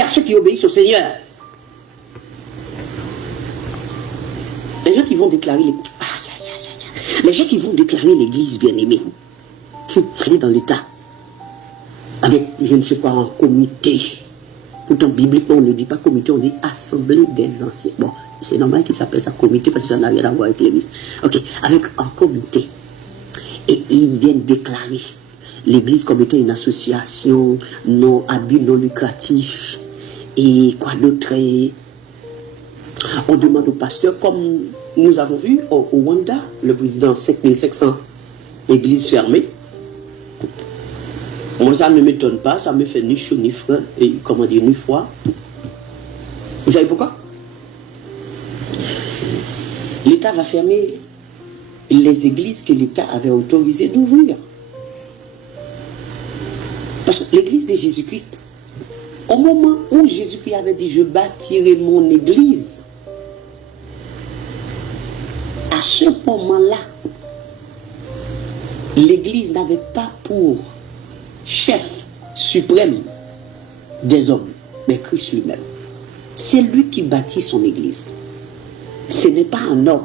à ceux qui obéissent au Seigneur. Les gens qui vont déclarer les gens qui vont déclarer l'église bien-aimée, elle est dans l'état, avec je ne sais pas un comité. Pourtant bibliquement on ne dit pas comité, on dit assemblée des anciens. Bon, c'est normal qu'il s'appelle ça comité parce que ça n'a rien à voir avec l'église. Ok, avec un comité. Et ils viennent déclarer l'église comme étant une association non à but non lucratif. Et quoi d'autre? On demande au pasteur, comme nous avons vu au Rwanda, le président 5500 églises fermées. Moi, ça ne m'étonne pas, ça me fait ni chaud ni froid, et comment dire, ni froid. Vous savez pourquoi? L'État va fermer les églises que l'État avait autorisé d'ouvrir. Parce que l'église de Jésus-Christ, au moment où Jésus-Christ avait dit « Je bâtirai mon église », à ce moment-là, l'église n'avait pas pour chef suprême des hommes, mais Christ lui-même. C'est lui qui bâtit son église. Ce n'est pas un homme.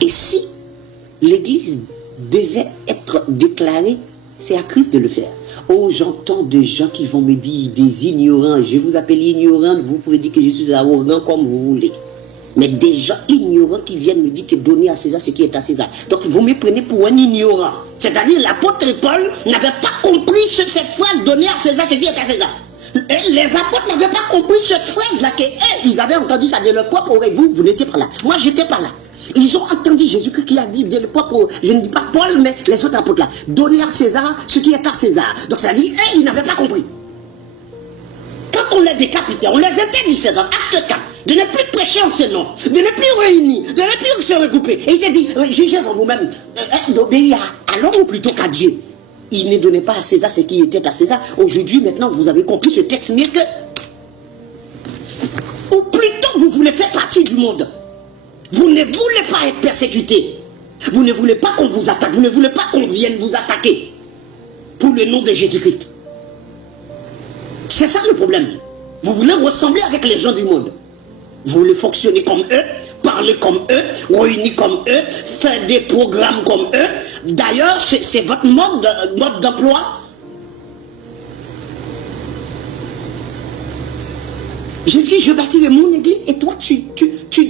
Et si l'église devait être déclarée, c'est à Christ de le faire. Oh, j'entends des gens qui vont me dire des ignorants. Je vous appelle ignorant, vous pouvez dire que je suis arrogant comme vous voulez. Mais des gens ignorants qui viennent me dire que donner à César ce qui est à César. Donc vous me prenez pour un ignorant. C'est-à-dire l'apôtre Paul n'avait pas compris cette phrase, donner à César ce qui est à César. Et les apôtres n'avaient pas compris cette phrase-là, qu'ils avaient entendu ça de leur propre oreille. Vous n'étiez pas là. Moi, je n'étais pas là. Ils ont entendu Jésus-Christ qui a dit de leur propre, je ne dis pas Paul, mais les autres apôtres là, donner à César ce qui est à César. Donc ça dit, ils n'avaient pas compris. Quand on les décapitait, on les interdisait dans Acte 4, de ne plus prêcher en ce nom, de ne plus réunir, de ne plus se regrouper. Et il t'a dit, jugez en vous-même, d'obéir à l'homme plutôt qu'à Dieu. Il ne donnait pas à César ce qui était à César. Aujourd'hui, maintenant, vous avez compris ce texte, mais que, ou plutôt vous voulez faire partie du monde. Vous ne voulez pas être persécuté. Vous ne voulez pas qu'on vous attaque. Vous ne voulez pas qu'on vienne vous attaquer. Pour le nom de Jésus-Christ. C'est ça le problème. Vous voulez ressembler avec les gens du monde. Vous voulez fonctionner comme eux, parler comme eux, réunir comme eux, faire des programmes comme eux. D'ailleurs, c'est votre mode d'emploi. Jésus dit, je bâtirai mon église et toi tu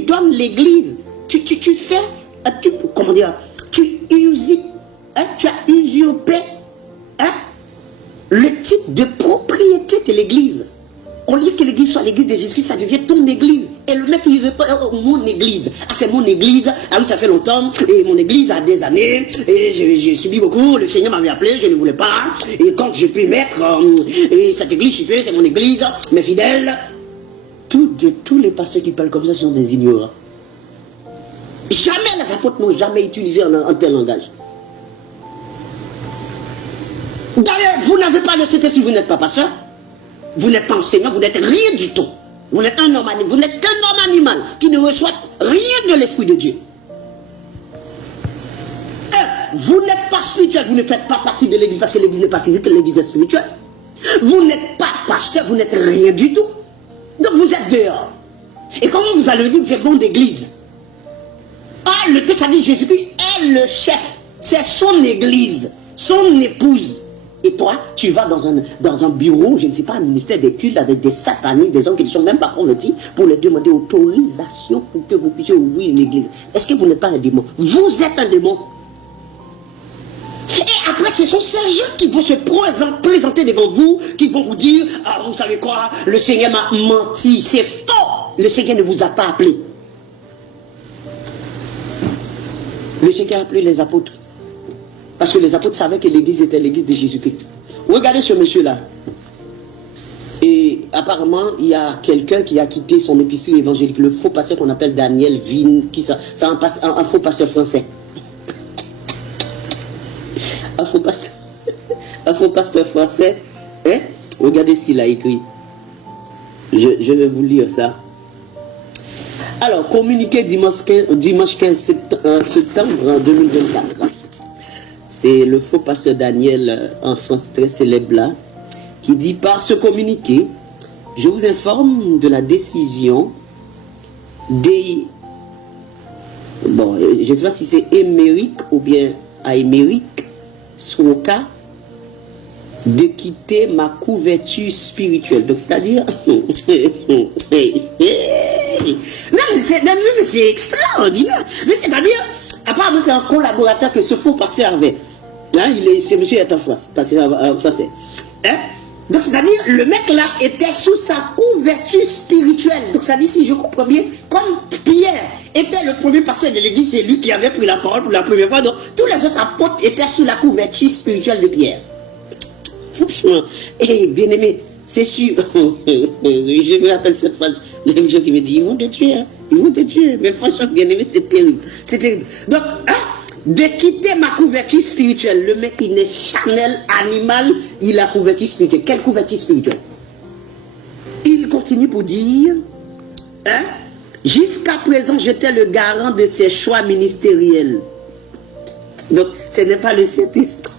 donnes l'église. Tu fais, comment dire, tu as usurpé le titre de propriété de l'église. Au lieu que l'église soit l'église de Jésus-Christ, ça devient ton église. Et le mec il veut pas mon église. Ah c'est mon église, ah oui ça fait longtemps, et mon église a des années, et j'ai subi beaucoup, le Seigneur m'avait appelé, je ne voulais pas, et quand je puis mettre, et cette église c'est mon église, mes fidèles. Tous les pasteurs qui parlent comme ça sont des ignorants. Jamais les apôtres n'ont jamais utilisé un tel langage. D'ailleurs, vous n'avez pas le Saint-Esprit, vous n'êtes pas pasteur, vous n'êtes pas enseignant, vous n'êtes rien du tout. Vous n'êtes un homme animal, vous n'êtes qu'un homme animal qui ne reçoit rien de l'Esprit de Dieu. Vous n'êtes pas spirituel, vous ne faites pas partie de l'église parce que l'église n'est pas physique, l'église est spirituelle. Vous n'êtes pas pasteur, vous n'êtes rien du tout. Donc vous êtes dehors. Et comment vous allez dire que c'est bon d'église? Ah, le texte a dit Jésus-Christ est le chef. C'est son église, son épouse. Et toi, tu vas dans un bureau, je ne sais pas, un ministère des cultes avec des satanistes, des gens qui ne sont même pas convertis, pour leur demander autorisation pour que vous puissiez ouvrir une église. Est-ce que vous n'êtes pas un démon? Vous êtes un démon. Et après, ce sont ces gens qui vont se présenter devant vous, qui vont vous dire, ah, vous savez quoi, le Seigneur m'a menti, c'est faux. Le Seigneur ne vous a pas appelé. Le Seigneur a appelé les apôtres. Parce que les apôtres savaient que l'église était l'église de Jésus-Christ. Regardez ce monsieur-là. Et apparemment, il y a quelqu'un qui a quitté son épicerie évangélique, le faux pasteur qu'on appelle Daniel Vigne, c'est un faux pasteur français. Un faux pasteur français. Hein? Regardez ce qu'il a écrit. Je vais vous lire ça. Alors, communiqué dimanche 15 septembre 2024. C'est le faux pasteur Daniel en France très célèbre là, qui dit par ce communiqué, je vous informe de la décision des... Bon, je ne sais pas si c'est Émeric ou bien Aymeric Sroka de quitter ma couverture spirituelle. Donc, c'est-à-dire... non, mais c'est extraordinaire. C'est-à-dire, apparemment, c'est un collaborateur que ce faux pasteur avait. Hein, ce monsieur est en français. Hein? Donc, c'est-à-dire, le mec là était sous sa couverture spirituelle. Donc, ça dit, si je comprends bien, comme Pierre était le premier pasteur de l'église, c'est lui qui avait pris la parole pour la première fois. Donc, tous les autres apôtres étaient sous la couverture spirituelle de Pierre. Franchement, et bien aimé, c'est sûr. Je me rappelle cette phrase, les gens qui me disent, ils vont te tuer, hein? Ils vont te tuer. Mais franchement, bien aimé, c'est terrible. C'est terrible. Donc, hein? De quitter ma couverture spirituelle. Le mec, il est charnel, animal, il a couverture spirituelle. Quelle couverture spirituelle? Il continue pour dire, hein, jusqu'à présent, j'étais le garant de ses choix ministériels. Donc, ce n'est pas le Saint-Esprit.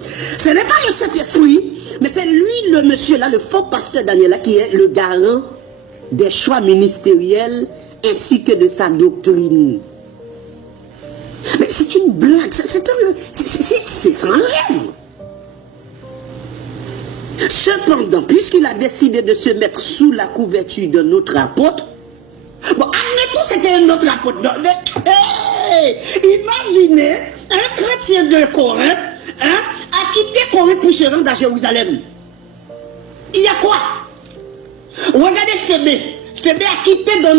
Ce n'est pas le Saint-Esprit, mais c'est lui, le monsieur là, le faux pasteur Daniel là, qui est le garant des choix ministériels ainsi que de sa doctrine. Mais c'est une blague, c'est sans lèvres. Cependant, puisqu'il a décidé de se mettre sous la couverture de notre apôtre, bon, admettons c'était un autre apôtre. Hey, imaginez un chrétien de Corinthe, hein, a quitté Corinthe pour se rendre à Jérusalem. Il y a quoi? Regardez Phébé. Phébé a quitté dans